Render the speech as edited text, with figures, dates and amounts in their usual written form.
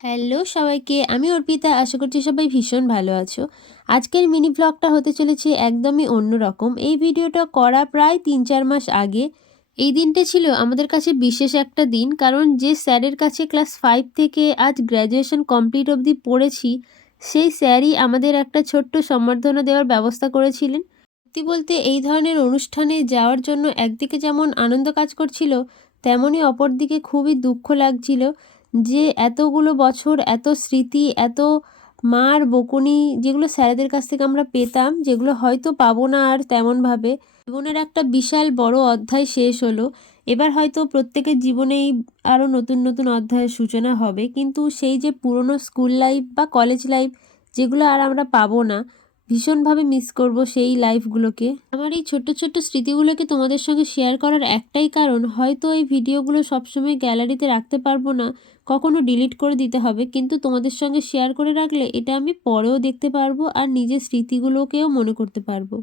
Hello সবাইকে, আমি অর্পিতা। আশা করছি সবাই ভীষণ ভালো আছো। আজকের মিনি ব্লগটা হতে চলেছে একদমই অন্যরকম। এই ভিডিওটা করা প্রায় ৩-৪ মাস আগে। এই দিনটা ছিল আমাদের কাছে বিশেষ একটা দিন, কারণ যে স্যারের কাছে ক্লাস 5 থেকে আজ গ্র্যাজুয়েশন কমপ্লিট অবধি পড়েছি, সেই স্যারই আমাদের একটা ছোট্ট সম্বর্ধনা দেওয়ার ব্যবস্থা করেছিলেন। সত্যি বলতে এই ধরনের অনুষ্ঠানে যাওয়ার জন্য একদিকে যেমন আনন্দ কাজ করছিল, তেমনই অপরদিকে খুবই দুঃখ লাগছিল যে এতগুলো বছর এত স্মৃতি, এত মার বকুনি যেগুলো স্যারেদের কাছ থেকে আমরা পেতাম, যেগুলো হয়তো পাবো না আর তেমনভাবে। জীবনের একটা বিশাল বড় অধ্যায় শেষ হলো। এবার হয়তো প্রত্যেকের জীবনেই আরও নতুন নতুন অধ্যায়ের সূচনা হবে, কিন্তু সেই যে পুরনো স্কুল লাইফ বা কলেজ লাইফ, যেগুলো আর আমরা পাবো না, ভীষণভাবে মিস করব সেই লাইফগুলোকে। আমার এই ছোট্ট ছোট্ট স্মৃতিগুলোকে তোমাদের সঙ্গে শেয়ার করার একটাই কারণ, হয়তো এই ভিডিওগুলো সবসময় গ্যালারিতে রাখতে পারবো না, কখনো ডিলিট করে দিতে হবে, কিন্তু তোমাদের সঙ্গে শেয়ার করে রাখলে এটা আমি পরেও দেখতে পারবো আর নিজের স্মৃতিগুলোকেও মনে করতে পারবো।